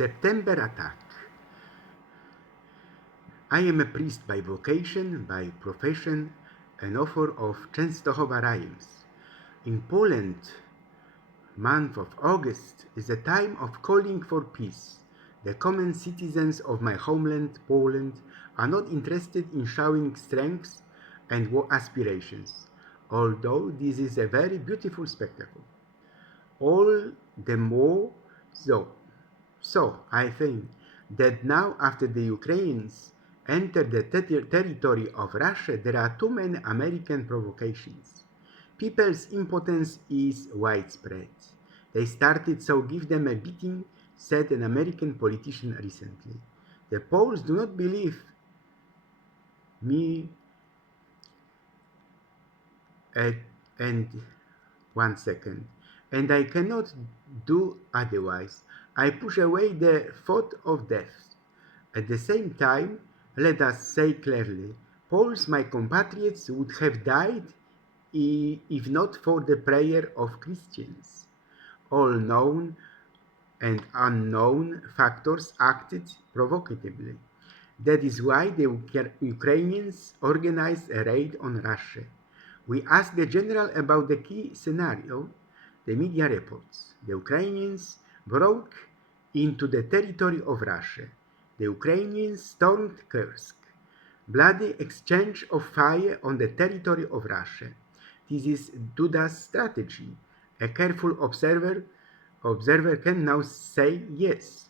September attack. I am a priest by vocation, by profession, an author of Częstochowa rhymes. In Poland, month of August is a time of calling for peace. The common citizens of my homeland, Poland, are not interested in showing strength and aspirations, although this is a very beautiful spectacle. All the more so I think that now after the Ukrainians entered the territory of Russia, there are too many American provocations. People's impotence is widespread. They started, so give them a beating, said an American politician recently. The Poles do not believe me and 1 second, and I cannot do otherwise. I push away the thought of death. At the same time, let us say clearly, Poles, my compatriots, would have died if not for the prayer of Christians. All known and unknown factors acted provocatively. That is why the Ukrainians organized a raid on Russia. We asked the general about the key scenario. The media reports. The Ukrainians broke into the territory of Russia. The Ukrainians stormed Kursk. Bloody exchange of fire on the territory of Russia. This is Duda's strategy. A careful observer can now say yes.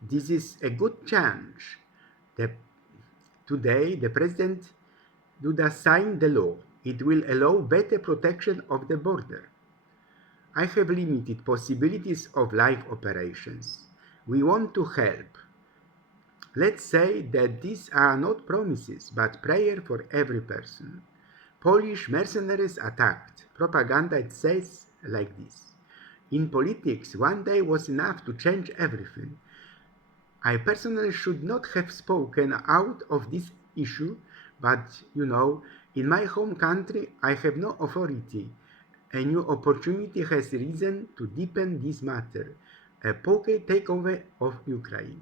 This is a good change. Today, the President Duda signed the law. It will allow better protection of the border. I have limited possibilities of live operations. We want to help. Let's say that these are not promises, but prayer for every person. Polish mercenaries attacked. Propaganda it says like this. In politics, one day was enough to change everything. I personally should not have spoken out of this issue, but in my home country I have no authority. A new opportunity has risen to deepen this matter, a pocket takeover of Ukraine.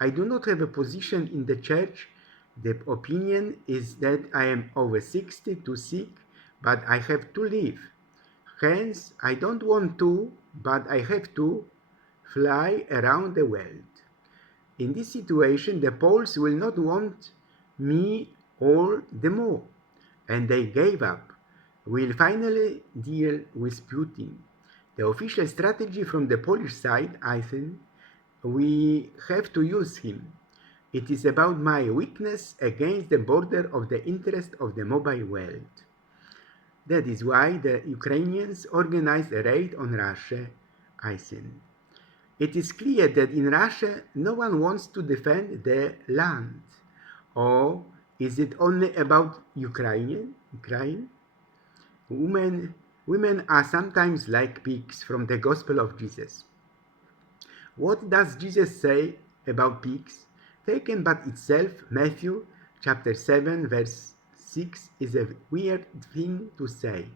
I do not have a position in the church. The opinion is that I am over 60 to sick, but I have to live. Hence, I don't want to, but I have to fly around the world. In this situation, the Poles will not want me all the more, and they gave up. We'll finally deal with Putin. The official strategy from the Polish side, I think, we have to use him. It is about my weakness against the border of the interest of the mobile world. That is why the Ukrainians organized a raid on Russia, I think. It is clear that in Russia no one wants to defend their land. Or is it only about Ukraine? Women are sometimes like pigs from the Gospel of Jesus. What does Jesus say about pigs? Taken by itself, Matthew chapter 7 verse 6 is a weird thing to say.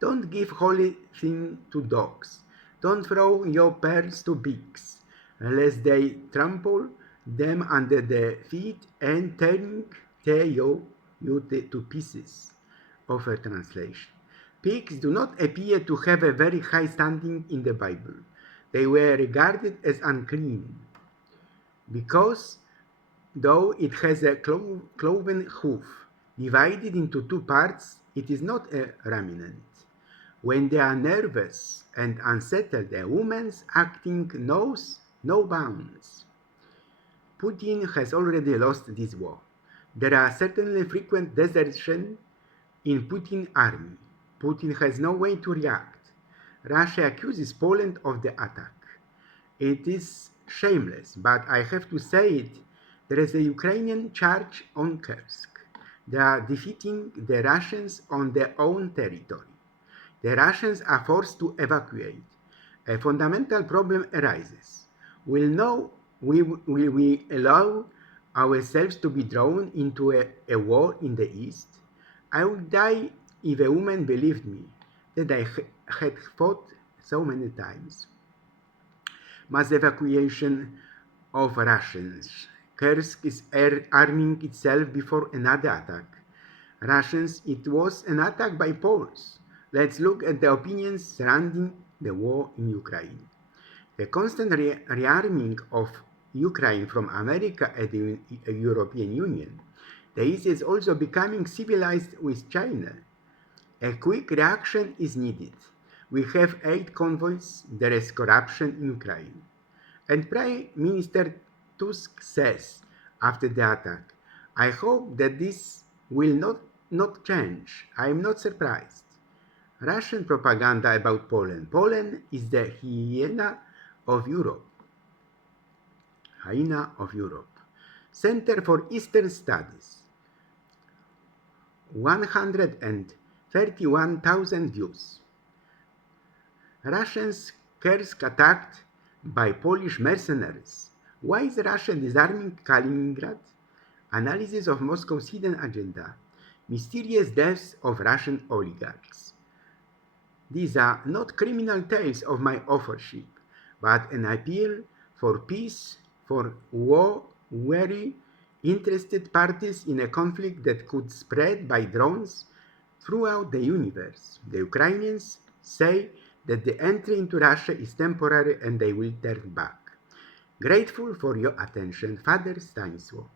Don't give holy thing to dogs. Don't throw your pearls to pigs, lest they trample them under their feet and tear you to pieces. Of a translation. Pigs do not appear to have a very high standing in the Bible. They were regarded as unclean, because though it has a cloven hoof divided into two parts, it is not a ruminant. When they are nervous and unsettled, a woman's acting knows no bounds. Putin has already lost this war. There are certainly frequent desertions in Putin's army. Putin has no way to react. Russia accuses Poland of the attack. It is shameless, but I have to say it. There is a Ukrainian charge on Kursk. They are defeating the Russians on their own territory. The Russians are forced to evacuate. A fundamental problem arises. Will we allow ourselves to be drawn into a war in the East? I would die if a woman believed me, that I had fought so many times. Mass evacuation of Russians. Kursk is arming itself before another attack. Russians, it was an attack by Poles. Let's look at the opinions surrounding the war in Ukraine. The constant rearming of Ukraine from America and the European Union. The East is also becoming civilized with China. A quick reaction is needed. We have aid convoys, there is corruption in Ukraine. And Prime Minister Tusk says after the attack, I hope that this will not change. I am not surprised. Russian propaganda about Poland. Poland is the hyena of Europe. Hyena of Europe. Center for Eastern Studies. 131,000 views. Russians Kursk attacked by Polish mercenaries. Why is Russia disarming Kaliningrad? Analysis of Moscow's hidden agenda. Mysterious deaths of Russian oligarchs. These are not criminal tales of my authorship, but an appeal for peace, for war-weary, interested parties in a conflict that could spread by drones throughout the universe. The Ukrainians say that the entry into Russia is temporary and they will turn back. Grateful for your attention, Father Stanisław.